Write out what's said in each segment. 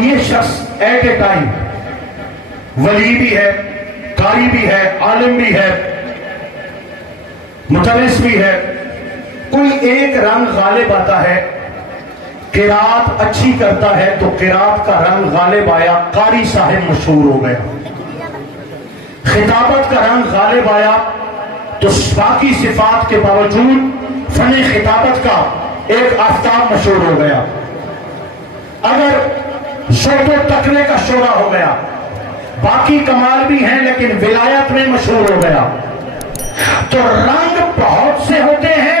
یہ شخص at a time ولی بھی ہے، قاری بھی ہے، عالم بھی ہے، مدرس بھی ہے، کوئی ایک رنگ غالب آتا ہے، قرات اچھی کرتا ہے تو قرات کا رنگ غالب آیا، قاری صاحب مشہور ہو گیا، خطابت کا رنگ غالب آیا تو باقی صفات کے باوجود فن خطابت کا ایک آفتاب مشہور ہو گیا، اگر زہد و تقوی کا شعرا ہو گیا، باقی کمال بھی ہیں لیکن ولایت میں مشہور ہو گیا۔ تو رنگ بہت سے ہوتے ہیں،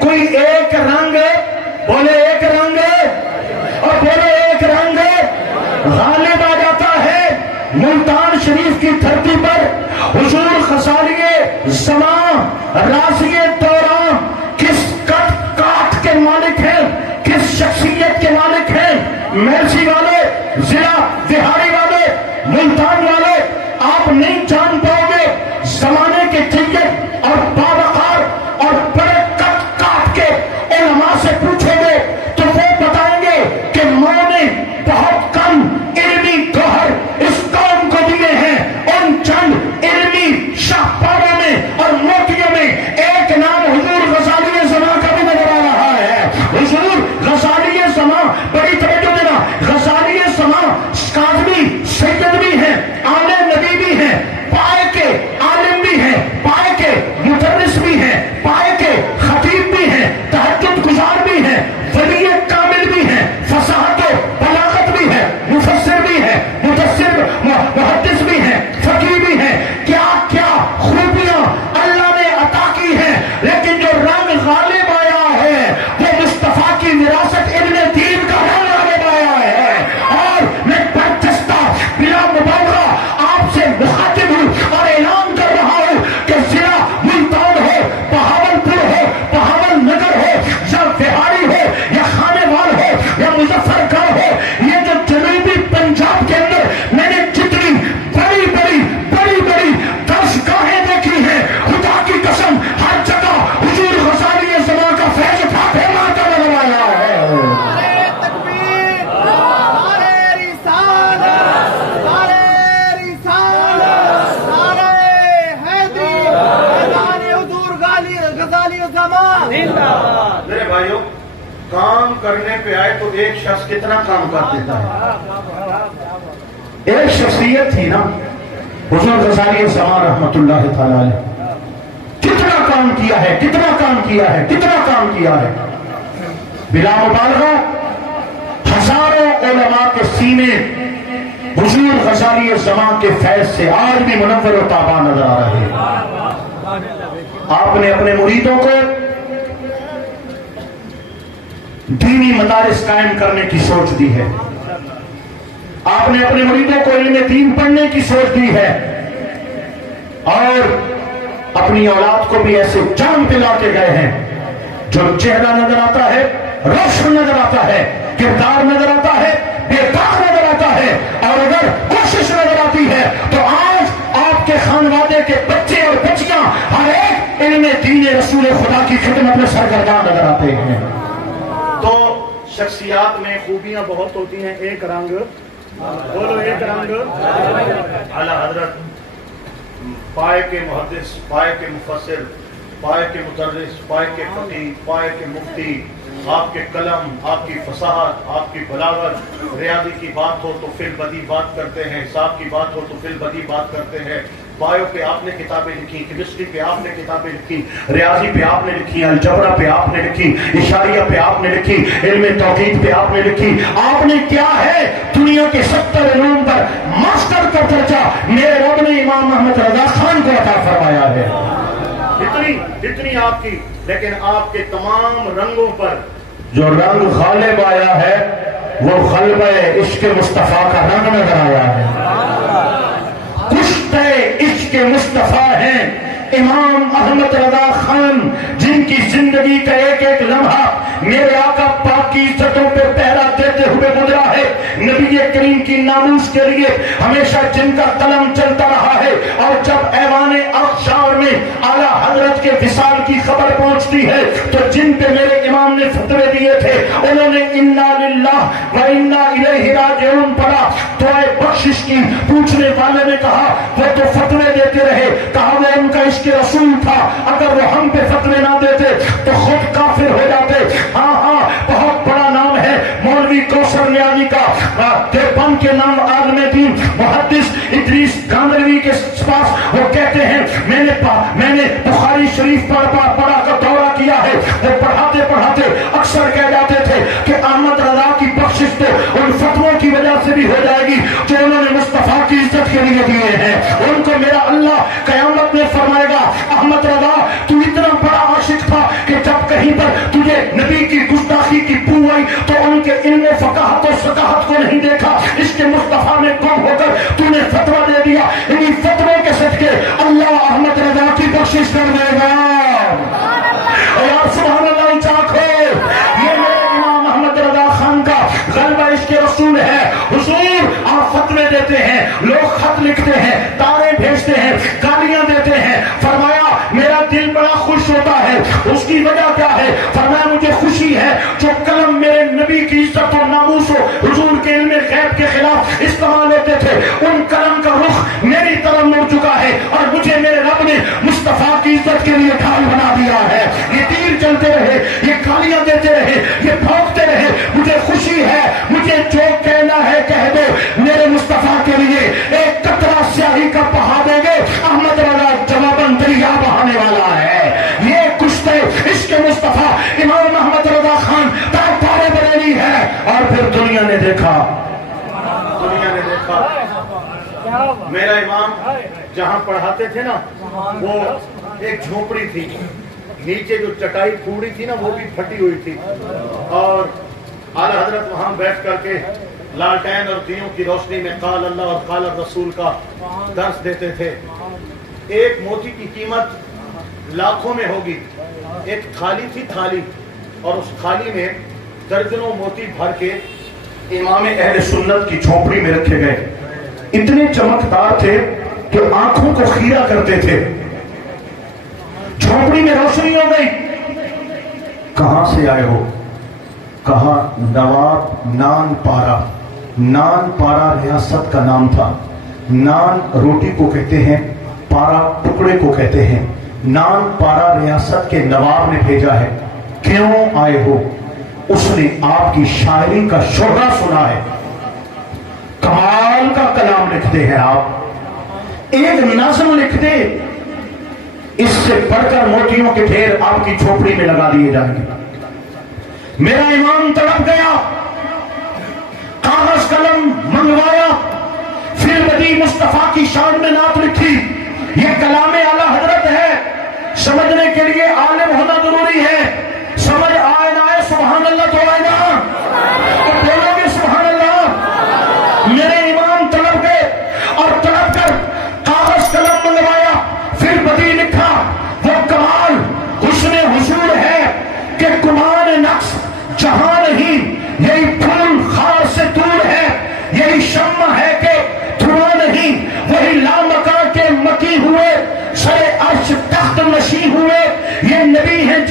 کوئی ایک رنگ، بولے ایک رنگ، اور بولے ایک رنگ غالب آ جاتا ہے۔ ملتان شریف کی دھرتی پر حضور غزالی زمان رازی دوران کس کٹ کاٹ کے مالک ہیں، کس شخصیت کے مالک ہیں؟ مرسی والے، ضلع بہاری والے، ملتان والے، آپ نہیں جان پاؤ گے زمانے کے طیب اور باوقار اور بڑے کٹ کاٹ کے علماء سے پوچھو گے تو وہ بتائیں گے کہ ماں نے بہت کم علمی گوہر اس قوم کو دیے ہیں، ان چند علمی شاہکاروں میں اور موتیوں میں ایک نام حضور غزالی زمان کا بھی نظر آ رہا ہے۔ حضور غزالی زمان، بڑی توجہ دینا، غزالی زمان کاظمی سید بھی ہیں، عالم نبی بھی ہیں، پائے کے عالم بھی ہیں، پائے کے مدرس بھی ہیں، پائے کے خطیب بھی ہیں، تہجد گزار بھی ہیں، ولی کامل بھی ہیں، فصاحت و بلاغت بھی ہے، مفسر بھی ہے، محدث بھی ہیں، فقیہ بھی ہیں، کیا کیا خوبیاں اللہ نے عطا کی ہیں، لیکن جو رنگ غالب آیا ہے وہ مصطفیٰ کی وراثت علم دین کا رنگ غالب آیا ہے۔ اور میں برجستہ بلا مبالغہ آپ سے مخاطب ہوں اور اعلان کر رہا ہوں کہ ضلع ملتان ہو، بہاولپور ہو، بہاول نگر ہو، یا بہاری ہو، یا خانے وال ہو، یا مظفر گڑھ ہو، یہ جو جنوبی پنجاب کے اندر میں نے جتنی بڑی بڑی درسگاہیں دیکھی ہیں، خدا کی قسم ہر جگہ حضور غزالی زمان کا فیض فاتح مارتا نظر آیا ہے۔ نعرہ تکبیر، نعرہ رسالت، نعرہ رسالت، نعرہ حیدری، اعلان حضور غزالی زمان۔ میرے بھائیوں، کام کرنے پہ آئے تو ایک شخص کتنا کام کر دیتا ہے۔ ایک شخصیت تھی نا حضور غزالی زمان رحمت اللہ تعالی علیہ، کتنا کام کیا ہے، کتنا کام کیا ہے، کتنا کام کیا ہے، بلا مبالغہ ہزاروں علماء کے سینے حضور غزالی زمان کے فیض سے آج بھی منور و تاباں نظر آ رہے ہیں۔ آپ نے اپنے مریدوں کو دینی مدارس قائم کرنے کی سوچ دی ہے، آپ نے اپنے مریدوں کو علم دین پڑھنے کی سوچ دی ہے، اور اپنی اولاد کو بھی ایسے جان پلا کے گئے ہیں جو چہرہ نظر آتا ہے، روشن نظر آتا ہے، کردار نظر آتا ہے، بےکار نظر آتا ہے، اور اگر کوشش نظر آتی ہے تو آج آپ کے خانوادے کے بچے اور بچیاں ہر ایک علم دین رسول خدا کی خدمت میں سرگرداں نظر آتے ہیں۔ تو شخصیات میں خوبیاں بہت ہوتی ہیں، ایک رنگ، بولو ایک رنگ، اعلیٰ حضرت پائے کے محدث، پائے کے مفسر، پائے کے مدرس، پائے کے فقیہ، پائے کے مفتی، آپ کے قلم، آپ کی فصاحت، آپ کی بلاغت، ریاضی کی بات ہو تو فی البدی بات کرتے ہیں، حساب کی بات ہو تو فی البدی بات کرتے ہیں، بایو پہ آپ نے کتابیں لکھی، کیمسٹری پہ آپ نے کتابیں لکھی، ریاضی پہ آپ نے لکھی، الجبرا پہ آپ نے لکھی، اشاریہ پہ آپ نے لکھی، علم توحید پہ آپ نے لکھی، آپ نے کیا ہے دنیا کے 70 علوم پر ماسٹر کا درجہ میرے رب نے امام محمد رضا خان کو عطا فرمایا ہے۔ اتنی آپ کی، لیکن آپ کے تمام رنگوں پر جو رنگ غالب آیا ہے وہ غلبہ عشق مصطفیٰ کا رنگ نظر آیا ہے۔ کشتے عشق مصطفیٰ ہیں امام احمد رضا خان، جن کی زندگی کا ایک ایک لمحہ میرے آقا پاک کی عزتوں پہ پہرا دیتے ہوئے گزرا ہے، نبی کریم کی ناموس کے لیے ہمیشہ جن کا قلم چلتا رہا ہے، اور جب ایوان اخشار میں اعلیٰ حضرت کے وصال کی خبر پہنچتی ہے تو جن پہ میرے امام نے فتوے دیے تھے انہوں نے انا للہ و انا الیہ راجعون पूछने वाले ने कहा वो तो फतवे देते रहे, कहा वो उनका इश्क रसूल था, अगर वो हम पे फतवे ना देते तो खुद काफिर हो जाते। हाँ हाँ, बहुत बड़ा नाम है मौलवी कौसर न्याजी का, देवबंद के नाम आलम दीन मुहद्दिस इदरीस गांधरवी के पास वो कहते हैं मैंने बुखारी शरीफ पढ़ा का दौरा किया है। वो पढ़ाते पढ़ाते अक्सर कह जाते थे कि अहमद रजा की बख्शिश तो उन फतवों की वजह से भी हो जाएगी जो उन्होंने मुस्तफा की इज्जत के लिए दिए हैं। उनको मेरा अल्लाह कयामत में फरमाएगा, अहमद रजा तू इतना बड़ा आशिक था कि जब कहीं पर तुझे नबी की गुस्ताखी की बू आई तो उनके इल्म फकाहत और सकाहत को नहीं देखा, इसके मुस्तफा में गुम होकर तूने फतवा दे दिया। इन्हीं फतवों के सदके अल्लाह अहमद रजा की बख्शिश कर देगा। यार सुभान अल्लाह, चाखो ये मेरे इमाम अहमद रजा खान का गलबा इश्क रसूल है। हुजूर आप फतवे देते हैं, लोग खत लिखते हैं, तारे भेजते हैं, गालियां देते हैं, फरमाया मेरा दिल बड़ा खुश होता है। उसकी वजह क्या है? फरमाया मुझे खुशी है जो कलम मेरे नबी की इज्जत और नामूस हो हुजूर के इल्म गैब के खिलाफ इस्तेमाल होते थे, उन कलम का रुख मेरी तरफ मुड़ चुका है और मुझे मेरे रब ने मुस्तफा की इज्जत के लिए ढाल बना दिया है। ये तीर चलते रहे, ये गालियां देते रहे, ये भौंकते रहे, मुझे खुशी है, मुझे जो कहना है कह दो, मेरे मुस्तफा के लिए एक कतरा स्याही का बहा देंगे, अहमद रजा जवाबन दरिया बहाने वाला है। ये कुश्ते इश्क मुस्तफा इमाम अहमद रजा खान तारे बरेली है। और फिर दुनिया ने देखा मेरा इमाम जहां पढ़ाते थे ना, वो एक झोपड़ी थी, नीचे जो चटाई फूड़ी थी ना वो भी फटी हुई थी, और आला हजरत वहां बैठ करके लालटेन और दियों की रोशनी में काल अल्लाह और काल रसूल का दर्स देते थे। एक मोती की कीमत लाखों में होगी। एक थाली थी थाली, और उस थाली में दर्जनों मोती भर के इमाम अहले सुन्नत की झोपड़ी में रखे गए। इतने चमकदार थे कि आंखों को खीरा करते थे। झोपड़ी में रोशनी हो गई। कहां से आए हो? कहा नवाब नान पारा। नान पारा रियासत का नाम था। नान रोटी को कहते हैं, पारा टुकड़े को कहते हैं। नान पारा रियासत के नवाब ने भेजा है। क्यों आए हो? उसने आपकी शायरी का शोहरा सुना है। कमाल का कलाम लिखते हैं आप, एक नज़्म लिख दे, इससे बढ़कर मोतियों के ढेर आपकी झोपड़ी में लगा दिए जाएंगे। मेरा इमाम तड़प गया, कागज कलम मंगवाया, फिर बदी मुस्तफा की शान में नात लिखी। यह कलामे आला हजरत है, समझने के लिए आलिम होना जरूरी है। समझ आए ना आए सुभान अल्लाह तो आए ना, तो बोलोगे सुभान अल्लाह। मेरे इमाम तड़प गए और तड़प कर कागज कलम मंगवाया, फिर बदी लिखा। वो कमाल हुस्न हुजूर है कि कुमान नक्श जहां नहीं, यही फूल खार से दूर है, यही शम्मा है कि धुआं नहीं, वही लामका के मकी हुए, सरे अर्श तख्त नशी हुए, ये नबी है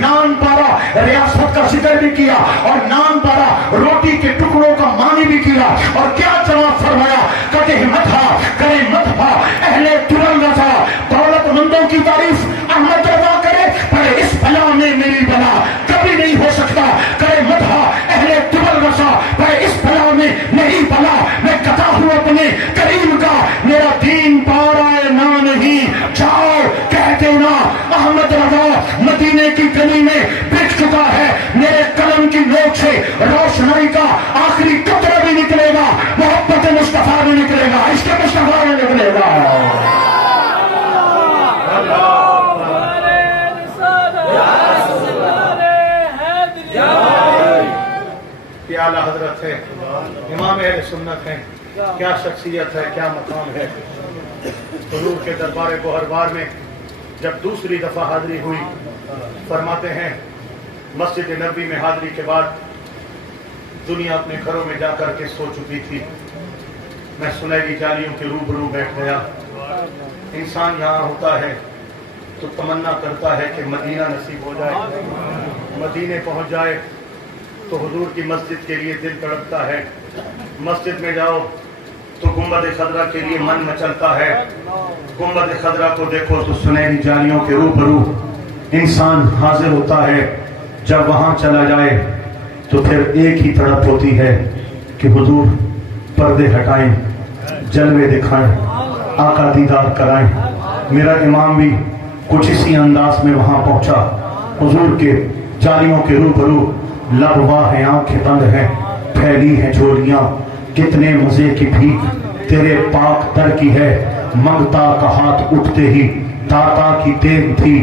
नान पारा रियासत का जिक्र भी किया और नान पारा रोटी के टुकड़ों का मानी भी किया। और क्या जवाब फरमाया, कटे मथा करे मथा अहले तुरल रजा, दौलतमंदों की तारीफ अहमद रजा करे पर इस बला में मेरी बला कभी नहीं हो सकता। करे मथा अहले तुरल रजा पर इस बला में नहीं बला, मैं कथा हूं अपने करीम का, मेरा दीन पारा ना नहीं। जाओ कह देना अहमद रजा मदीने की गली में बिक चुका है, मेरे कलम की नोक से रोशनाई का आखिरी कतरा भी निकलेगा, मोहब्बत मुस्तफा भी निकलेगा, इसके मुस्तफा भी निकलेगा। क्या आला हजरत है, इमाम अहले सुन्नत है, क्या शख्सियत है, क्या मकाम है। हुजूर के दरबार गोहरबार में जब दूसरी दफा हाजिरी हुई, फरमाते हैं मस्जिद नबी में हाजिरी के बाद दुनिया अपने घरों में जाकर के सो चुकी थी, मैं सुनहरी जालियों के रूबरू बैठ गया। इंसान यहाँ होता है तो तमन्ना करता है कि मदीना नसीब हो जाए, मदीने पहुंच जाए तो हुजूर की मस्जिद के लिए दिल तड़पता है, मस्जिद में जाओ तो गुंबद खदरा के लिए मन मचलता है, गुंबद खदरा को देखो तो सुनहरी जालियों के रूबरू इंसान हाजिर होता है। जब वहां चला जाए तो फिर एक ही तड़प होती है कि हुजूर पर्दे हटाएं, जलवे दिखाएं, आका दीदार कराएं। मेरा इमाम भी कुछ इसी अंदाज में वहां पहुंचा, हुजूर के जालियों के रूबरू, लबवा है आंखें बंद है, फैली है झोलियां, कितने मजे की भीख तेरे पाक दर की है, मंगता का हाथ उठते ही दाता की देन थी,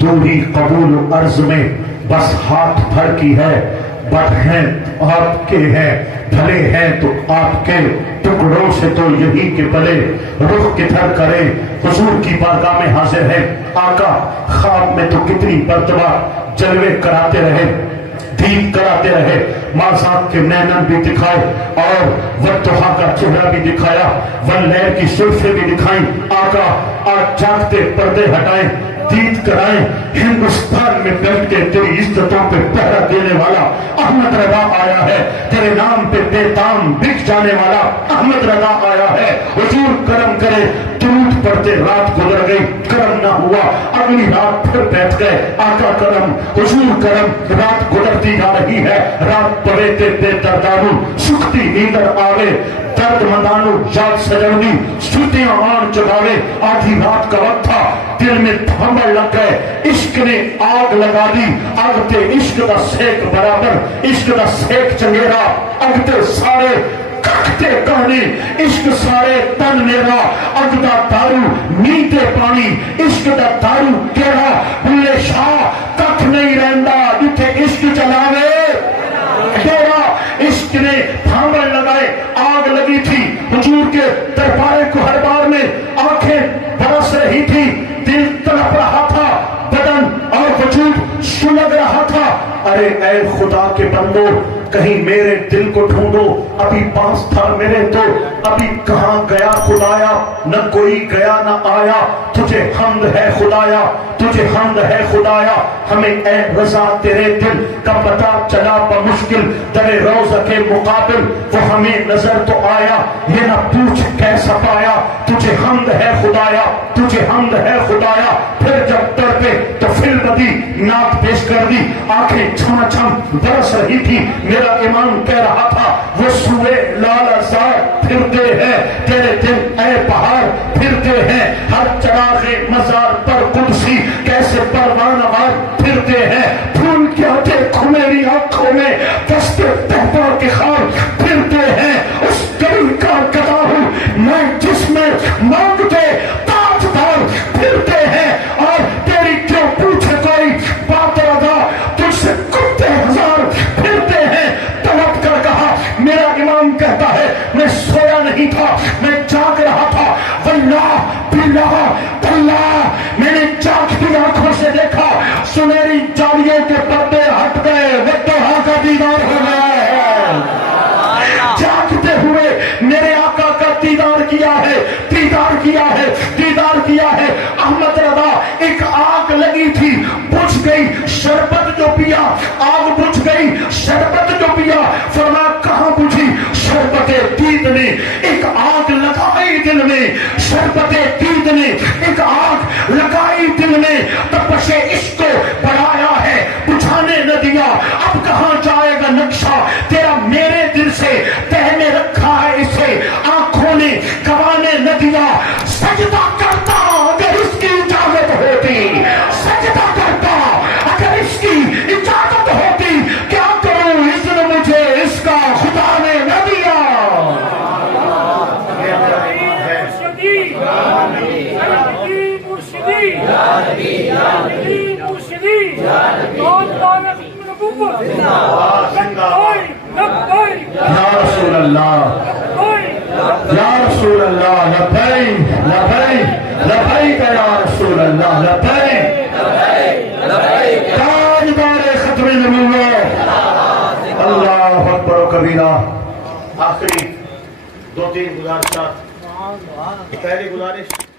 दूरी कबूल अर्ज में बस हाथ भर की है, बद हैं आपके हैं, भले हैं तो आपके, टुकड़ों से तो यही के भले, रुख किधर करे हुजूर की बारगाह में हाजिर है। आका ख्वाब में तो कितनी मर्तबा जलवे कराते रहे, दीप कराते रहे, माँ साहब के नैनन भी दिखाए और वत्तुहा का चेहरा भी दिखाया, वल्लैल की सुल्फे भी दिखाई। आका आज जागते पर्दे हटाए, दीद कराएं, हिंदुस्तान में बैठ के तेरी इज्जतों पे पहरा देने वाला अहमद रजा आया है, तेरे नाम पे बेताम बिक जाने वाला अहमद रजा आया है। हुजूर करम करे, दुरूद पढ़ते रात गुजर गई, करम ना हुआ, अगली रात फिर बैठ गए। आका करम, हुजूर करम, रात गुजरती जा रही है, रात पड़े ते बेदर्दानू, सुखती नींदर आवे, दर्द मंदानू याद सजवनी, सुतियां आन चुकावे। आधी रात का वक्त था, दिल में थंबल लग गए, इश्क ने आग लगा दी, अगते इश्क का सेक बराबर, इश्क का सेक चंगेरा, अगते सारे कखते कहने, इश्क सारे तन मेरा, अगदा दारू नीते पानी, इश्क दा दारू केड़ा, बुल्ले शाह कख नहीं रहंदा, जिथे इश्क चलावे तेरा। इश्क ने थांबल लगाए, आग लगी थी हुजूर के दरबार गोहरबार में, आंखें बरस रही थी, दिल तड़प रहा था, बदन और वजूद सुलग रहा था। अरे ऐ खुदा के बंदो, कहीं मेरे दिल को ढूंढो, अभी पास था मेरे तो, अभी कहां गया खुदाया, न कोई गया न आया, तुझे हमद है खुदाया, तुझे हमद है खुदाया। हमें ऐ रजा तेरे दिल का पता चला बमुश्किल, दरे रोज़ा के मुकाबिल वो हमें नजर तो आया, ये न पूछ कैसा पाया, तुझे हमद है खुदाया, तुझे हमद है खुदाया। फिर जब तड़पे तो फिर बदी नाक पेश कर दी, आंखें छम छम बरस रही थी। मेरा इमाम कह रहा था वो सूए लालजार फिरते हैं, तेरे दिल ऐ पहाड़ फिरते हैं, हर चरागे मजार पर कुदसी कैसे परवानवार फिरते हैं। फूल क्या देखो मेरी आंखों में, दस्ते तहफा के खाल फिरते हैं, उस गली का गदा हूं मैं जिसमें मांगते ताजदार फिरते हैं। और तेरी क्यों पूछे कोई बात रजा, तुझसे कुत्ते हजार फिरते हैं। तड़प कर कहा मेरा इमाम कहता है मैं सोया नहीं था, मैं जाग रहा था, वल्लाह बिल्लाह तल्लाह मैंने जागती आंखों से देखा, सुनहरी जालियों के पर्दे हट गए, वत्तुहा का दीदार हो गया है। जागते हुए मेरे आका का दीदार किया है, दीदार किया है, दीदार किया है। अहमद रजा एक आग लगी थी, बुझ गई, शरबत دل میں شربت دید نے ایک آگ لگائی دل میں تپش عشق کو بڑھایا ہے بجھانے نہ دیا اب کہاں جائے گا نقشہ تیرا میرے دل سے پہنے رکھا ہے اسے آنکھوں نے گوانے نہ دیا سجدہ کرتا اگر اس کی اجازت ہوتی سجدہ کرتا اگر اس کی اجازت ہوتی کیا کروں اذن مجھے اس کا خدا نے نہ دیا یا رسول اللہ یا رسول اللہ لبیک لبیک لبیک یا رسول اللہ لبیک تاجدار ختم نبوت اللہ اکبر و کبیرہ آخری 2-3 گزارشات پہلی گزارش